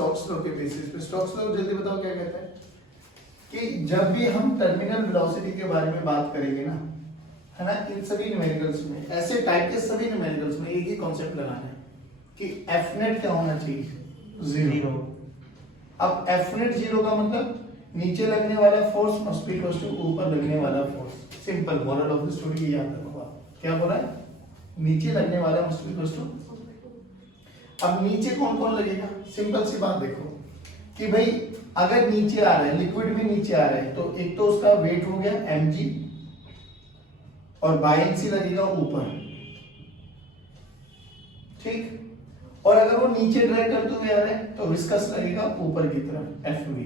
Stokes law के basis पे। Stokes law जल्दी बताओ क्या कहता है कि जब भी हम टर्मिनल वेलोसिटी के बारे में बात करेंगे ना, है ना, इन सभी न्यूमेरिकल्स में, ऐसे टाइप के सभी न्यूमेरिकल्स में एक ही कॉन्सेप्ट लगाना है कि एफ नेट क्या होना चाहिए, जीरो। अब एफ नेट जीरो का मतलब नीचे लगने वाला force must be equal to ऊपर लगने वाला force. Simple moral of the story ये याद रखो। क्या बोला है, नीचे लगने वाला मस्ट बी इक्वल टू। अब नीचे कौन कौन लगेगा, सिंपल सी बात देखो कि भाई अगर नीचे आ रहा है, लिक्विड में नीचे आ रहा है, तो एक तो उसका वेट हो गया mg और बायएंसी लगेगा ऊपर, ठीक। और अगर वो नीचे ड्रैग करते हुए आ रहा है तो विस्कस लगेगा ऊपर की तरफ fv।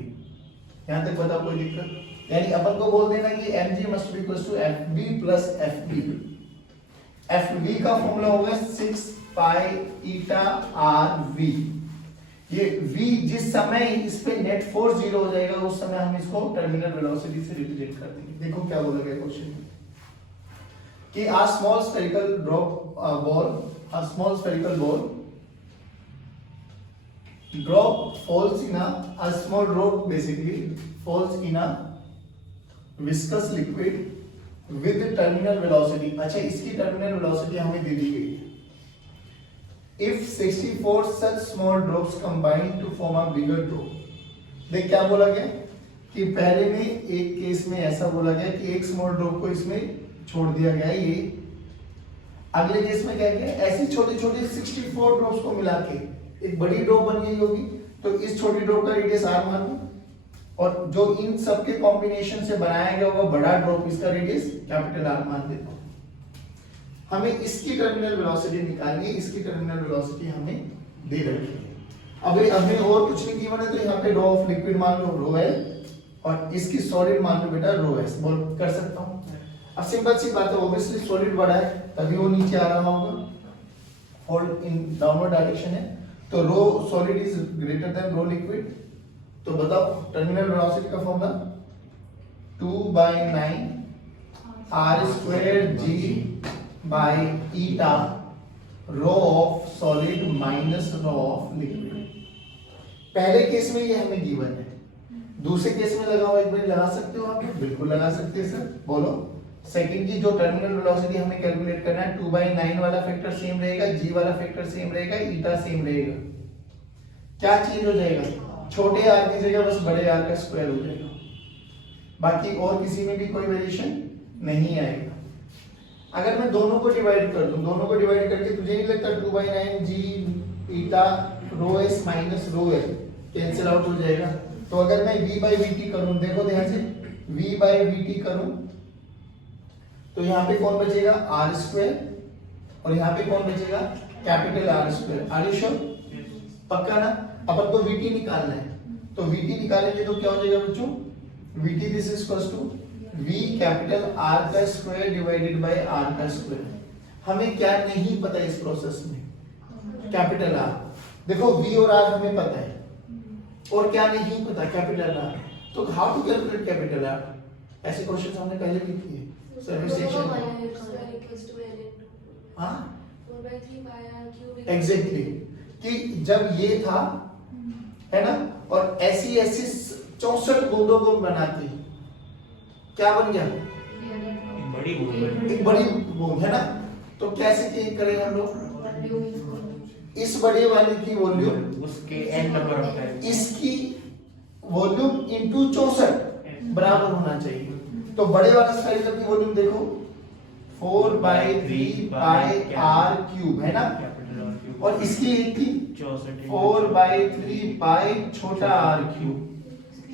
यहां तक बता कोई दिक्कत? यानी अपन को बोल देना कि mg must be equal to fb plus fb। fb का फॉर्मूला होगा 6 पाई ईटा rv। ये v जिस समय इस पे नेट फोर्स जीरो हो जाएगा उस समय हम इसको टर्मिनल वेलोसिटी से रिप्रेजेंट कर देंगे। देखो क्या बोला गया क्वेश्चन में कि a small spherical ball drop falls in a small rock basically falls in a viscous liquid with terminal velocity। अच्छा, इसकी टर्मिनल वेलोसिटी हमें दे दी गई है। If 64 such small drops combine to form a bigger drop। देख क्या बोला गया कि पहले में एक केस में ऐसा बोला गया कि एक स्मॉल ड्रॉप को इसमें छोड़ दिया गया ये। अगले केस में क्या किया, ऐसी छोटी छोटी 64 ड्रॉप्स को मिला के एक बड़ी ड्रॉप बन गई होगी, तो इस छोटी ड्रॉप का रेडियस r मान लो, और जो इन सब के कॉम्बिनेशन से बनाया गया होगा बड़ा ड्रॉप, इसका रेडियस कैपिटल R मान देता हूं। हमें इसकी टर्मिनल वेलोसिटी निकालनी है, इसकी टर्मिनल वेलोसिटी हमें दे रखी है। अभी हमें और कुछ नहीं गिवन है, तो यहाँ पे रो ऑफ लिक्विड मान लो रो एल, और इसकी सॉलिड मान लो बेटा रो एस। बोल कर सकता हूँ। अब सिंपल सी बात है, ऑब्वियसली सॉलिड बड़ा है तभी वो नीचे आ रहा होगा, फोल्ड इन डाउनवर्ड डायरेक्शन है, तो rho solid is greater than rho liquid. तो बताओ टर्मिनल वेलोसिटी का formula 2/9 r² g by eta rho of solid minus rho of liquid. पहले केस में ये हमें गिवन है, दूसरे केस में लगाओ, एक बार लगा सकते हो आप? बिल्कुल लगा सकते हैं सर। बोलो सेकंड की जो टर्मिनल वेलोसिटी हमें कैलकुलेट करना है, 2/9 वाला फैक्टर सेम रहेगा, g वाला फैक्टर सेम रहेगा, ईटा सेम रहेगा। क्या चेंज हो जाएगा, छोटे r की जगह बस बड़े r का स्क्वायर हो जाएगा, बाकी और किसी में भी कोई वेरिएशन नहीं आएगा। अगर मैं दोनों को डिवाइड कर दूं, दोनों को डिवाइड करके तुझे नहीं लगता 2/9 g eta rho S minus rho L cancel out हो जाएगा? तो अगर मैं v/vt करूं, देखो ध्यान से, v/vt करूं तो यहाँ पे कौन बचेगा, r², और यहाँ पे कौन बचेगा, capital R²। Are you sure? पक्का ना? अपन को vt निकालना है, तो vt निकालेंगे तो क्या हो जाएगा बच्चों, vt this is equal to v capital R का स्क्वायर डिवाइडेड बाय R का स्क्वायर। हमें क्या नहीं पता इस प्रोसेस में, कैपिटल R। देखो v और R हमें पता है, और क्या नहीं पता, कैपिटल R। तो how to calculate capital R? ऐसे क्वेश्चंस हमने पहले भी किए सर्विस सेक्शन में। हाँ एग्जैक्टली, कि जब ये था, है ना, और ऐसी ऐसी 64 बूंदों को बनाती क्या बन गया, एक बड़ी बूंद, है ना। तो कैसे करें हम लोग, इस बड़े वाले की वॉल्यूम उसके n नंबर ऑफ टाइम्स, इसकी वॉल्यूम इनटू 64 बराबर होना चाहिए। तो बड़े वाला स्फेरिकल की वॉल्यूम देखो 4/3 पाई r क्यूब, है ना, और इसकी एक थी 4/3 पाई छोटा r क्यूब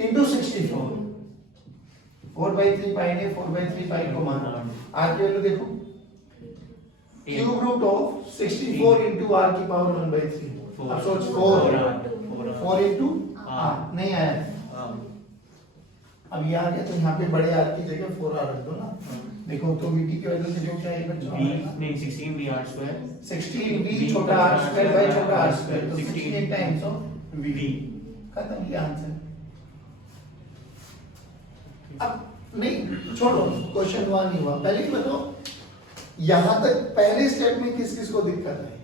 इनटू 64। 4/3 पाई ने 4/3 पाई को माना, r की वैल्यू देखो, cube root of 64 into r की पावर 1/3। अब सोच 4 इनटू r नहीं आया, अब ये आ गया, तो यहाँ पे बड़े r की जगह 4r रख दो ना। देखो तो vt की वजह से जो क्या है बच्चों, नहीं 16v r², 16v छोटा r² बाय छोटा r², तो 16 टाइम्स ऑफ v। खत्म, ये आंसर। अब नहीं छोड़ो, क्वेश्चन हुआ नहीं हुआ, पहले ही बताओ यहां तक पहले स्टेप में किस किस को दिक्कत है,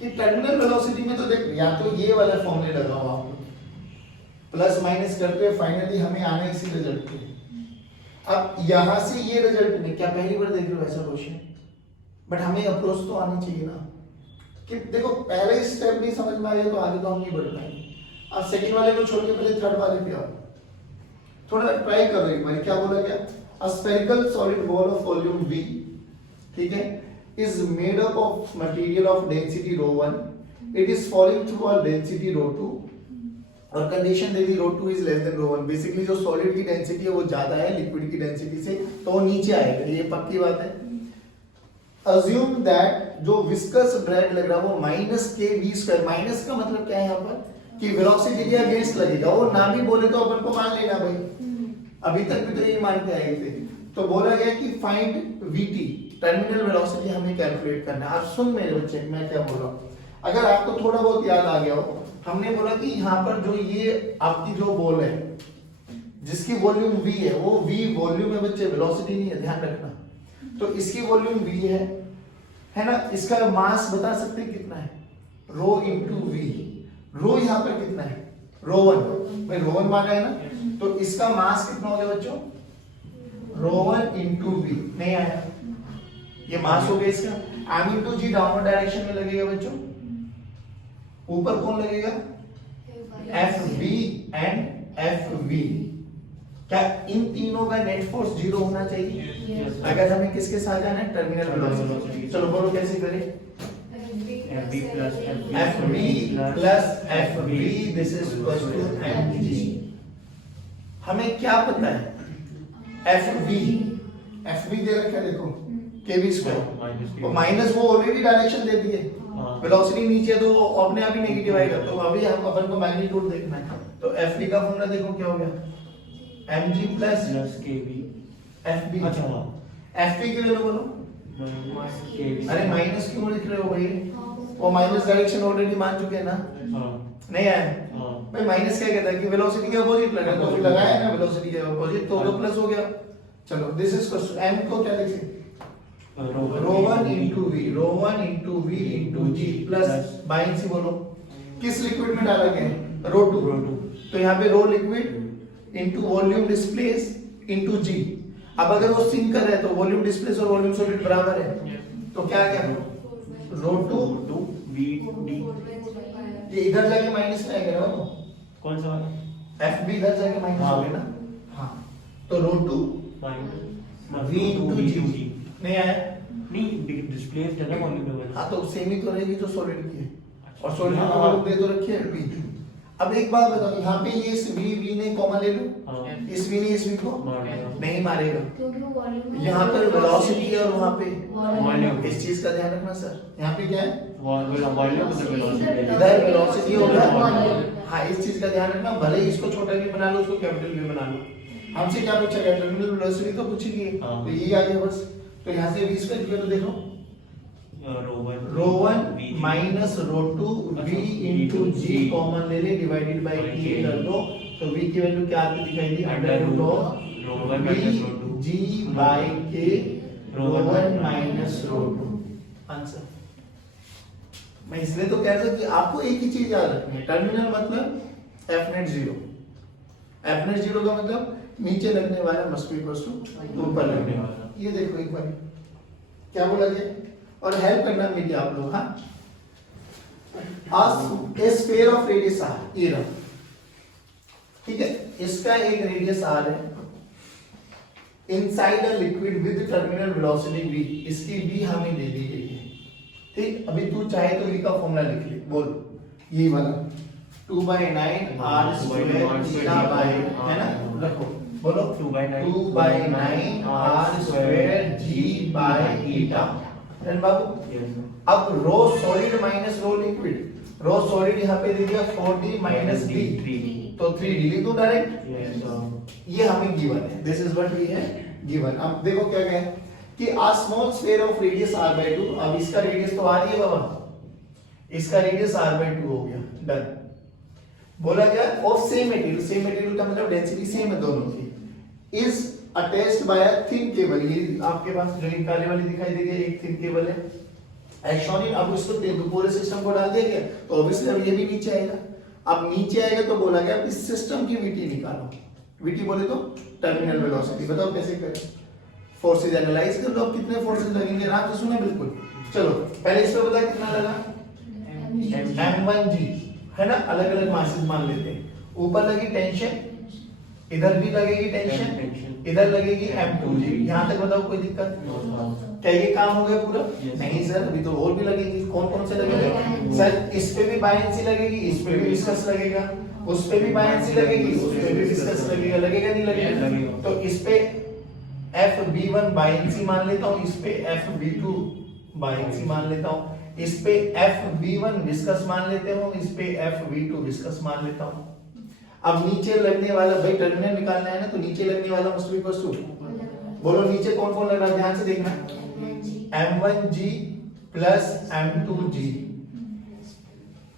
कि टर्मिनल वेलोसिटी में तो देख या तो ये वाला फॉर्मूला लगाओ आप लोग, प्लस माइनस करते हुए फाइनली हमें आना इसी रिजल्ट पे। अब यहां से ये रिजल्ट में क्या पहली बार देख रहे हो ऐसा क्वेश्चन, बट हमें अप्रोच तो आनी चाहिए ना कि देखो पहले स्टेप नहीं समझ में आया तो आगे तो हम नहीं बढ़ पाएंगे। अब सेकंड वाले को छोड़ के पहले थर्ड वाले पे आओ, थोड़ा ट्राई कर रहे हैं। क्या बोला गया, a spherical solid ball of volume V, ठीक है, is made up of material of density ρ1, it is falling through a density ρ2 और कंडीशन दे दी ρ2 is less than ρ1। बेसिकली जो सॉलिड की डेंसिटी है वो ज्यादा है लिक्विड की डेंसिटी से, तो वो नीचे आएगा, ये पक्की बात है। अज्यूम दैट जो विस्कस ड्रैग लग रहा है वो माइनस के वी स्क्वायर, माइनस का मतलब क्या है यहाँ पर कि वेलोसिटी के अगेंस्ट लगेगा, वो ना भी बोले तो अपन को मान लेना भाई, अभी तक भी तो ये मान के आए थे। तो बोला गया कि फाइंड वीटी, टर्मिनल वेलोसिटी हमें कैलकुलेट करना है। अब सुन मेरे बच्चे मैं क्या बोल रहा हूँ, अगर आपको थोड़ा बहुत याद आ गया हो, हमने बोला कि यहाँ पर जो ये आपकी जो बॉल है जिसकी वॉल्यूम v है, वो v वॉल्यूम है बच्चे, वेलोसिटी नहीं है, ध्यान रखना। तो इसकी वॉल्यूम v है ना, इसका मास बता सकते हैं कितना है, रो इंटू वी। रो यहाँ पर कितना है, रो1, भाई रो1 माना है ना, तो इसका मास कितना हो गया बच्चों, रो1 इंटू वी। नहीं आया, ये मास हो गया इसका। m into g downward direction में लगेगा बच्चों, ऊपर कौन लगेगा, F V and F V. क्या इन तीनों का नेट फोर्स 0 होना चाहिए? Yes. अगर हमें किसके साथ जाना है, टर्मिनल वेलोसिटी। चलो बोलो कैसे करें, FV plus FV plus FV this is equals to mg। हमें क्या पता है, FV दे रखा है देखो, kv स्क्वायर, और माइनस वो ऑलरेडी डायरेक्शन दे दी है, वेलोसिटी नीचे तो वो अपने आप ही नेगेटिव आएगा, तो अभी हम अपन को मैग्नीट्यूड देखना है। तो FV का फॉर्मूला देखो क्या हो गया, mg plus kv। FV। अच्छा FV के लिए बोलो, kv। अरे माइनस क्यों लिख रहे हो भाई, वो माइनस डायरेक्शन ऑलरेडी मान चुके हैं ना, नहीं आया भाई। माइनस क्या कहता है कि वेलोसिटी के अपोजिट लगा, तो लगाया है ना वेलोसिटी के अपोजिट, तो प्लस हो गया। चलो दिस इज क्वेश्चन, m को क्या लिखें, रो1 इंटू वी, रो1 into V into G plus बाइन से बोलो किस लिक्विड में डाला गया है, रो2। तो यहाँ पे rho liquid into volume displace into G. अब अगर वो सिंक कर रहा है तो वॉल्यूम डिस्प्लेस और वॉल्यूम सॉलिड बराबर है, तो क्या आ गया, रो2 v d। ये इधर जाके माइनस में आएगा ना, कौन सा वाला, FB इधर जाके माइनस हो गया ना, हाँ, तो रो2 v इंटू जी। नहीं आया, नहीं डिस्प्लेस्ड है ना वॉल्यूम लेवल। हाँ तो सेम ही तो रहेगी जो सॉलिड की है, और सॉलिड हाँ। की वॉल्यूम दे तो रखी है v। अब एक बात बताओ, यहाँ पे ये इस v ने कॉमन ले लो, इस v ने इस v को नहीं मारेगा, यहाँ पर वेलोसिटी है और वहाँ पे वॉल्यूम। इस चीज का ध्यान रखना सर, यहाँ पे क्या है, वॉल्यूम मतलब वेलोसिटी। इधर वेलोसिटी होगा, हाँ इस चीज का ध्यान रखना, भले ही इसको छोटा भी बना लो, उसको कैपिटल भी बना लो। हमसे क्या पूछा गया, टर्मिनल वेलोसिटी तो पूछी गई है, हाँ। तो ये आ गया बस। तो यहाँ से v स्क्वायर किया तो देखो रो1 माइनस रो2 v इंटू जी कॉमन ले ले, डिवाइडेड बाय t कर दो, तो v की वैल्यू क्या आती दिखाई दी, under root of v g by k रो1 माइनस रो2। आंसर मैं इसलिए तो कह रहा था कि आपको एक ही चीज याद रखनी है, टर्मिनल मतलब f net 0, f net 0 का मतलब नीचे लगने वाला मस्ट बी इक्वल्स टू ऊपर लगने वाला। ये देखो एक बार क्या बोला गया, और हेल्प करना मेरी आप लोग, हाँ। ए स्फीयर ऑफ रेडियस r, ये रहा, ठीक है, इसका एक रेडियस r है, inside a liquid with terminal velocity v, इसकी v हमें दे दी गई है, ठीक। अभी तू चाहे तो v का फॉर्मूला लिख ले, बोल ये वाला 2/9 r स्क्वायर थीटा बाय, है ना, रखो बोलो 2/9 r square g by theta. Done बाबू। अब rho solid minus rho liquid, rho solid यहाँ पे दे दिया 4d माइनस d, तो 3d लिख दो डायरेक्ट, ये हमें गिवन है, दिस इज व्हाट वी है गिवन। अब देखो क्या कहे कि a small sphere of radius r/2, अब इसका रेडियस तो r ही है बाबा, इसका रेडियस r/2 हो गया, डन। बोला गया of same material, same material का मतलब डेंसिटी सेम है दोनों की, is attached bye a thin cable, ये आपके पास जो काले वाली दिखाई देगी एक थिन केबल है, एज शोन इन। अब इसको पूरे सिस्टम को डाल दिया गया तो ऑब्वियसली अब ये भी नीचे आएगा। अब नीचे आएगा तो बोला गया इस सिस्टम की वीटी निकालो। वीटी बोले तो टर्मिनल वेलोसिटी। बताओ कैसे करें? फोर्सेस एनालाइज कर लो, कितने फोर्सेस लगेंगे। आराम से सुना बिल्कुल। चलो पहले इस पे बता कितना लगा, m1g है ना, अलग अलग मासेस मान लेते हैं। ऊपर लगी टेंशन, इधर भी लगेगी टेंशन, इधर लगेगी m2g। यहां तक बताओ कोई दिक्कत? क्या ये काम हो गया पूरा? नहीं सर, अभी तो और भी लगेगी। कौन कौन से लगेंगे सर? इस पे भी बायएंसी लगेगी, इस पे भी विस्कस लगेगा, उस पे भी बायएंसी लगेगी, उस पे भी विस्कस लगेगा। लगेगा नहीं लगेगा? तो इस पे FB1 बायएंसी मान लेता हूं, इस पे FB2 बायएंसी मान लेता हूं, इस पे FB1 विस्कस मान लेते हो, इस पे FB2 विस्कस मान लेता हूं। अब नीचे लगने वाला भाई टर्मिनल निकालना है ना, तो नीचे लगने वाला मस्ट बी इक्वल टू, बोलो नीचे कौन कौन लग रहा है, ध्यान से देखना। m1g plus m2g।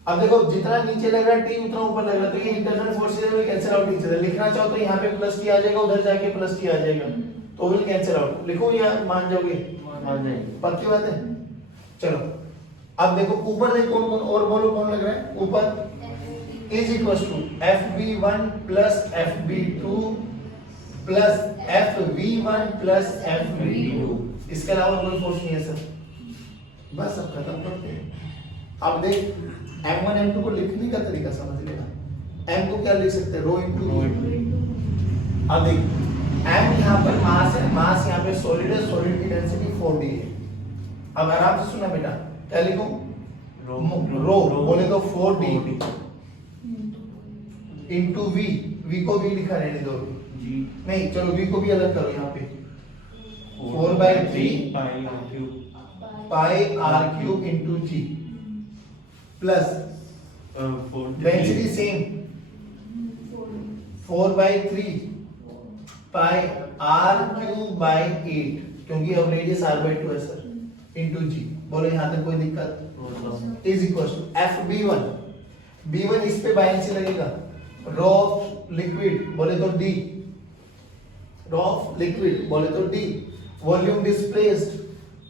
अब देखो जितना नीचे लग रहा है t उतना ऊपर लग रहा है, तो ये internal forces will cancel out each other. लिखना चाहो तो यहाँ पे प्लस t आ जाएगा, उधर जाके प्लस t आ जाएगा, तो विल कैंसिल आउट। लिखो या मान जाओगे? मान जाएंगे। पक्की बात है। चलो अब देखो ऊपर देखो कौन कौन और बोलो कौन लग रहा है ऊपर। Is equal to FB1 plus FB2 plus FV1 plus FV2। इसके अलावा कोई फोर्स नहीं है सर। बस अब खत्म करते हैं। अब देख M1 M2 को लिखने का तरीका समझ लेना। M को क्या लिख सकते हैं? रो इनटू वी। अब देख M यहाँ पर मास है, मास यहाँ पे सॉलिड है, सॉलिड की डेंसिटी 4d है। अब आराम से सुना बेटा, क्या लिखूं? रो बोले तो 4d इनटू वी। वी को भी लिखा रहने दो जी। नहीं, चलो वी को भी अलग करो यहाँ पे। 4/3 pi r cube into g plus density same 4/3 pi r cube by 8, क्योंकि अब रेडियस r/2 है सर, इनटू g। बोलो यहां तक कोई दिक्कत? Is equal to FB1। B1 इस पे बायएंसी लगेगा, रो ऑफ लिक्विड बोले तो d, रो ऑफ लिक्विड बोले तो d, वॉल्यूम डिस्प्लेस्ड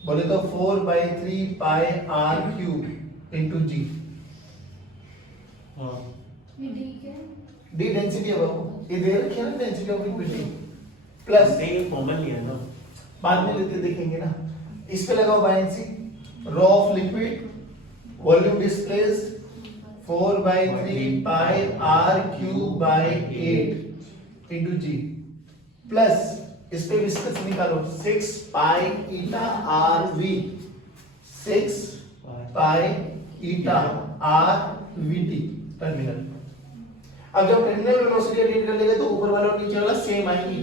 बोले तो 4/3 pi r cube into g। d density है बाबू, ये दे रखी है ना डेंसिटी ऑफ लिक्विड प्लस नहीं कॉमन नहीं है ना, बाद में लेते देखेंगे ना। इस पे लगाओ buoyancy, rho of liquid volume displaced 4/3 pi r cube by 8 into g plus इस पे विस्कस निकालो 6 pi eta rv, 6 pi eta rvt terminal. अब जब टर्मिनल वेलोसिटी अटेन कर लेगा तो ऊपर वाला और नीचे वाला सेम आएंगी,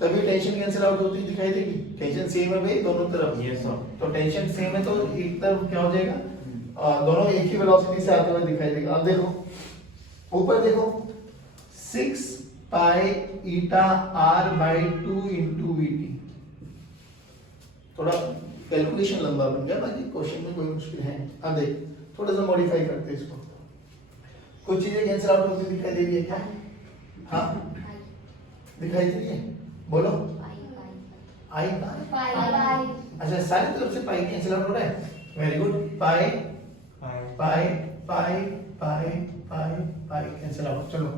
तभी टेंशन कैंसिल आउट होती दिखाई देगी। टेंशन सेम है भाई दोनों तरफ, यस सर। तो टेंशन सेम है तो एक तरफ क्या हो जाएगा, दोनों एक ही वेलोसिटी से आते हुए दिखाई देगा। अब देखो ऊपर देखो 6 पाई ईटा r/2 इनटू vt। थोड़ा कैलकुलेशन लंबा बन गया, बाकी क्वेश्चन में कोई मुश्किल है। अब देख थोड़ा सा मॉडिफाई करते हैं इसको, कुछ चीजें कैंसिल आउट होती दिखाई दे रही है क्या? हाँ दिखाई दे रही है, बोलो आई का। अच्छा सारी तरफ से पाई कैंसिल आउट हो रहा है, वेरी गुड। पाई पाई पाई पाई पाई पाई कैंसिल आउट। चलो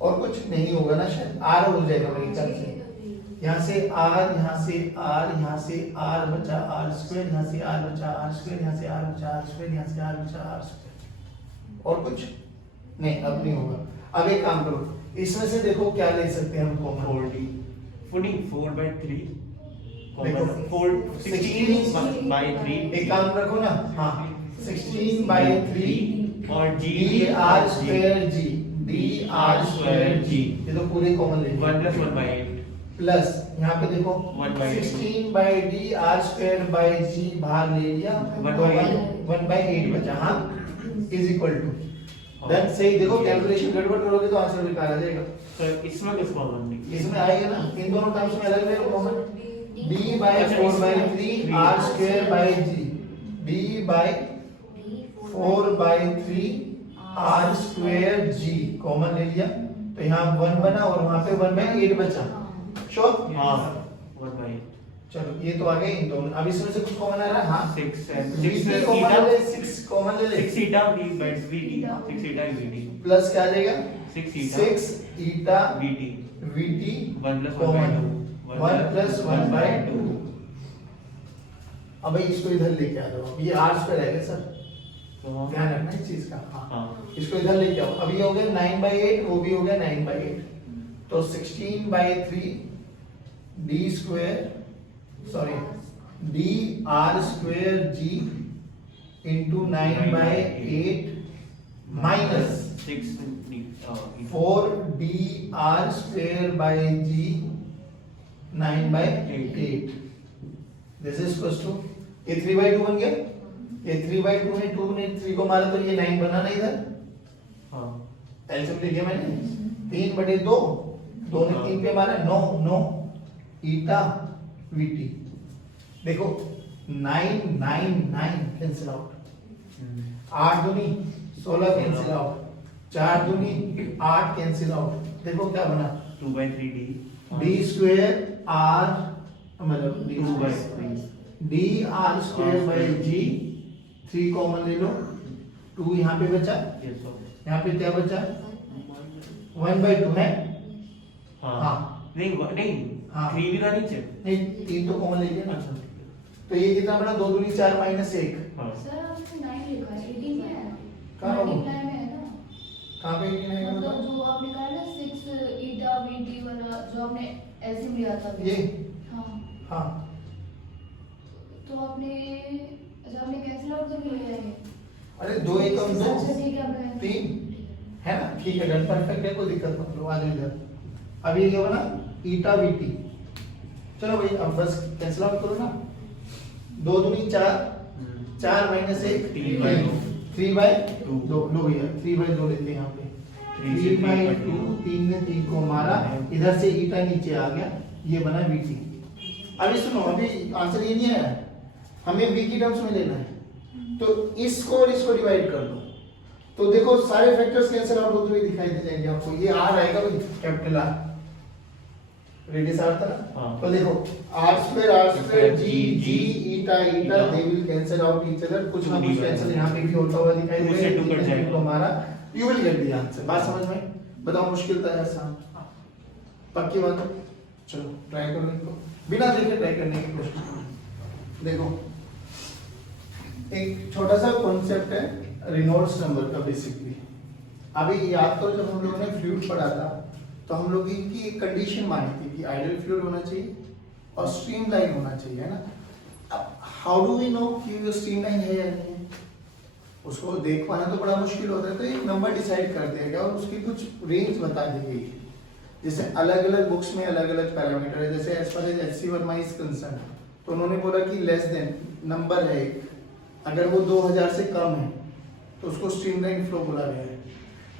और कुछ नहीं होगा ना शायद, आर हो जाएगा मेरे ख्याल से। यहाँ से आर, यहाँ से आर, यहाँ से आर बचा आर स्क्वायर, यहाँ से आर बचा आर स्क्वायर, यहाँ से आर बचा आर स्क्वायर, यहाँ से आर बचा आर स्क्वायर। और कुछ नहीं, अब नहीं होगा। अब एक काम करो, इसमें से देखो क्या ले सकते हैं हम कॉमन। 4/3 16/3। एक काम रखो ना, हाँ 16/3 और g dr square g, dr square g, ये तो पूरे कॉमन ले 1 + 1/8 प्लस यहाँ पे देखो 1/8 16/dr स्क्वायर बाय g बाहर ले लिया, 1/8 बचा। हाँ इज इक्वल टू देन सही। देखो कैलकुलेशन गड़बड़ करोगे तो आंसर बेकार आ जाएगा। सर इसमें किस कॉमन नहीं, इसमें आएगा ना, इन दोनों टर्म्स में अलग अलग common. d/4/3 r square by g, d/4/3 r square g common ले लिया, तो यहाँ 1 बना और वहां पे 1/8 बचा। श्योर? हाँ 1/8। चलो ये तो आ गए इन दोनों। अब इसमें से कुछ कॉमन आ रहा है? हाँ 6 and VT 6 कॉमन theta ले, 6 कॉमन ले ले, 6 theta v by vt 6 theta is vt plus क्या आ जाएगा? 6 theta 6 ईटा vt VT 1 plus 1 by common 2 1 plus 1 by 2। अब भाई इसको इधर लेके आ जाओ, ये r स्क्वायर आएगा सर, तो हम ध्यान रखना इस चीज का। हाँ हाँ इसको इधर लेके आओ। अब ये हो गया 9/8, वो भी हो गया 9/8, तो 16/3 d square sorry d r square g into 9/8 minus 6 4 d r square by g 9/8। This is equals to ये 3/2 बन गया। ये 3/2 में 2 ने 3 को मारा तो ये 9 बना ना इधर। हाँ एलसीएम लिखिए मैंने 3/2, 2 ने 3 पे मारा 9 9 ईटा वीटी। देखो 9 9 9 कैंसिल आउट, 8 दूनी 16 कैंसिल आउट, 4 दूनी 8 कैंसिल आउट। देखो क्या बना 2/3 d d स्क्वायर r मतलब d 2/3 d r square by g 3 common ले लो, 2 यहाँ पे बचा, ये सो यहाँ पे क्या बचा 1/2 है। हाँ हाँ। नहीं नहीं हाँ। 3 भी था नीचे। नहीं 3 तो कॉमन ले लिया ना। अच्छा तो ये कितना बना 2 दूनी 4 माइनस 1। हाँ सर आपने 9 लिखा है 18 में है, कहाँ हो? मल्टीप्लाई में है ना, कहाँ पे 18 आएगा मतलब बताओ? जो आपने कहा ना 6 ईटा वीटी वाला जो आपने ऐसे लिया था ये हाँ, हाँ तो आपने अच्छा आपने कैंसिल आउट करके लिया है। अरे 2 एकम 2 अच्छा ठीक है आपने 3 है ना, ठीक है डन परफेक्ट है, कोई दिक्कत मत लो। आ जाओ इधर। अब ये क्या बना ईटा वीटी। चलो भाई अब बस कैंसिल आउट करो ना, 2 दूनी 4 4 माइनस 1 3/2 लो भैया 3/2 लेते हैं यहाँ पे 3/2 3 ने 3 को मारा, इधर से ईटा नीचे आ गया, ये बना वीटी। अभी सुनो अभी आंसर ये नहीं आया, हमें v की टर्म्स में लेना है, तो इसको और इसको डिवाइड कर दो तो देखो सारे फैक्टर्स कैंसिल आउट होते हुए दिखाई दे जाएंगे आपको। ये r आएगा भाई कैपिटल R, रेडियस r था ना। हाँ। तो देखो r² g g eta eta they will cancel out each other, कुछ ना कुछ कैंसिल यहाँ पे भी होता हुआ दिखाई दे उससे 2 कट जाएगा। तो हमारा you will get the answer. बात समझ में? बताओ मुश्किल था ऐसा? पक्की बात है। चलो ट्राई करो इनको, बिना देखे ट्राई करने की कोशिश करो। देखो एक छोटा सा कॉन्सेप्ट है रेनॉल्ड्स नंबर का बेसिकली। अभी याद करो जब हम लोगों ने फ्लूइड पढ़ा था तो हम लोग की एक कंडीशन मानी थी कि आइडियल फ्लूइड होना चाहिए और स्ट्रीमलाइन होना चाहिए, है ना। अब हाउ डू वी नो कि वो स्ट्रीमलाइन है या नहीं है? उसको देख पाना तो बड़ा मुश्किल होता है, तो एक नंबर डिसाइड कर दिया गया और उसकी कुछ रेंज बता दी गई है। जैसे अलग अलग बुक्स में अलग अलग पैरामीटर है, जैसे as far as HC Verma is concern तो उन्होंने बोला कि लेस देन नंबर है एक, अगर वो 2000 से कम है तो उसको स्ट्रीमलाइन फ्लो बोला गया है।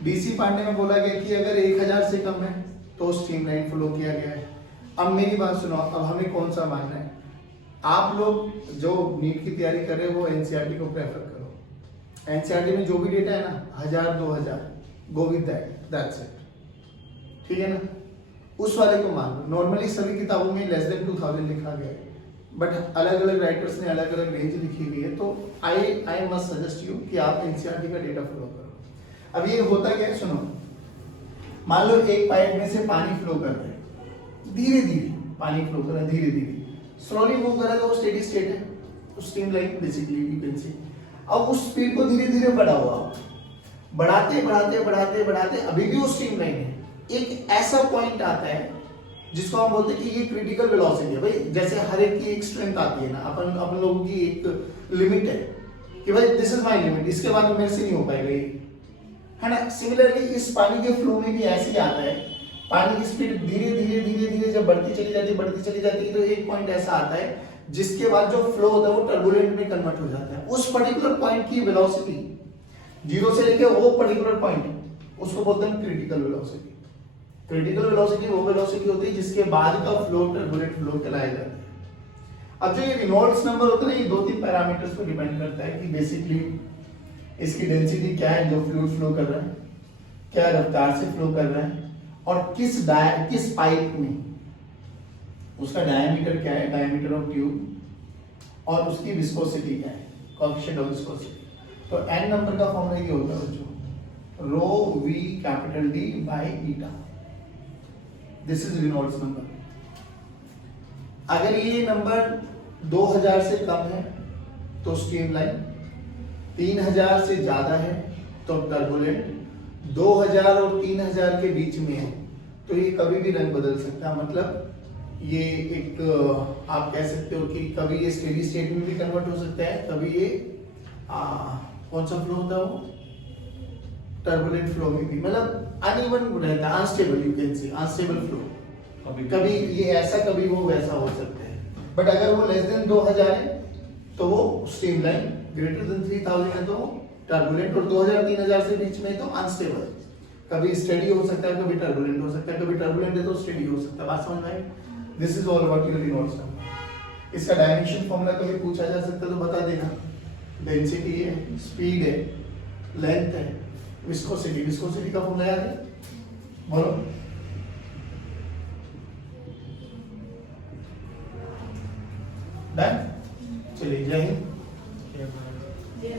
बीसी पांडे में बोला गया कि अगर 1000 से कम है तो स्ट्रीमलाइन फ्लो किया गया है। अब मेरी बात सुनो, अब हमें कौन सा मानना है? आप लोग जो नीट की तैयारी कर रहे हो वो एनसीईआरटी को प्रेफर करो। एनसीईआरटी में जो भी डेटा है ना 1000 2000 गो विद दैट्स इट, ठीक है ना। उस वाले को मान लो। नॉर्मली सभी किताबों में लेस देन 2000 लिखा गया है, बट अलग अलग राइटर्स ने अलग अलग रेंज लिखी हुई है, तो आई मस्ट सजेस्ट यू कि आप एनसीईआरटी का डेटा फॉलो करो। अब ये होता क्या है सुनो, मान लो एक पाइप में से पानी फ्लो कर रहा है, धीरे धीरे पानी फ्लो कर रहा है, धीरे धीरे स्लोली मूव कर रहा है तो वो स्टेडी स्टेट है, तो streamline basically you can see. अब उस स्पीड को धीरे धीरे बढ़ाओ, बढ़ाते बढ़ाते बढ़ाते बढ़ाते अभी भी वो स्ट्रीमलाइन है। एक ऐसा पॉइंट आता है जिसको हम बोलते हैं कि ये क्रिटिकल वेलोसिटी है। भाई जैसे हर एक की एक स्ट्रेंथ आती है ना, अपन लोगों की एक लिमिट है कि भाई दिस इज माय लिमिट, इसके बाद मेरे से नहीं हो पाएगा ये, है ना। सिमिलरली इस पानी के फ्लो में भी ऐसे ही आता है, पानी की स्पीड धीरे धीरे धीरे धीरे जब बढ़ती चली जाती है तो एक पॉइंट ऐसा आता है जिसके बाद जो फ्लो होता है वो टर्बुलेंट में कन्वर्ट हो जाता है। उस पर्टिकुलर पॉइंट की वेलोसिटी 0 से लेके वो पर्टिकुलर पॉइंट उसको बोलते हैं क्रिटिकल वेलोसिटी। क्रिटिकल वेलोसिटी वो वेलोसिटी होती है जिसके बाद का फ्लो टर्बुलेंट फ्लो कहलाया जाता है। अब जो ये रेनॉल्ड्स नंबर होता है ना, ये 2-3 पैरामीटर्स पर डिपेंड करता है कि बेसिकली इसकी डेंसिटी क्या है जो फ्लूइड फ्लो कर रहा है, क्या रफ्तार से फ्लो कर रहा है और किस पाइप में उसका डायमीटर क्या है, डायमीटर ऑफ ट्यूब, और उसकी विस्कोसिटी क्या है, कोएफिशिएंट ऑफ विस्कोसिटी। तो n नंबर का फॉर्मूला ये होता है बच्चों, rho V capital D by eta. This is Reynolds number. अगर ये नंबर 2000 से कम है तो स्ट्रीमलाइन, 3000 से ज्यादा है तो टर्बुलेंट, 2000 और 3000 के बीच में है तो ये कभी भी रंग बदल सकता है। मतलब ये एक आप कह सकते हो कि कभी ये स्टेडी स्टेट में भी कन्वर्ट हो सकता है, कभी ये कौन सा फ्लो होता है वो, टर्बुलेंट फ्लो में भी, मतलब अनइवन रहता है, unstable, you can say unstable flow. कभी ये ऐसा कभी वो वैसा हो सकता है। बट अगर वो लेस देन 2000 है तो वो स्ट्रीमलाइन, ग्रेटर देन 3000 है तो टर्बुलेंट, और 2000-3000 से बीच में तो अनस्टेबल। कभी स्टेडी हो सकता है, कभी टर्बुलेंट हो सकता है, कभी टर्बुलेंट है तो स्टेडी हो सकता है। बात समझ में आई? This is all about your Reynolds number. इसका डायमेंशन फॉर्मूला कभी पूछा जा सकता है तो बता देना। डेंसिटी है, स्पीड है, लेंथ है, विस्कोसिटी। विस्कोसिटी का फॉर्मूला याद है? बोलो। डन? चलिए, जय हिंद। ये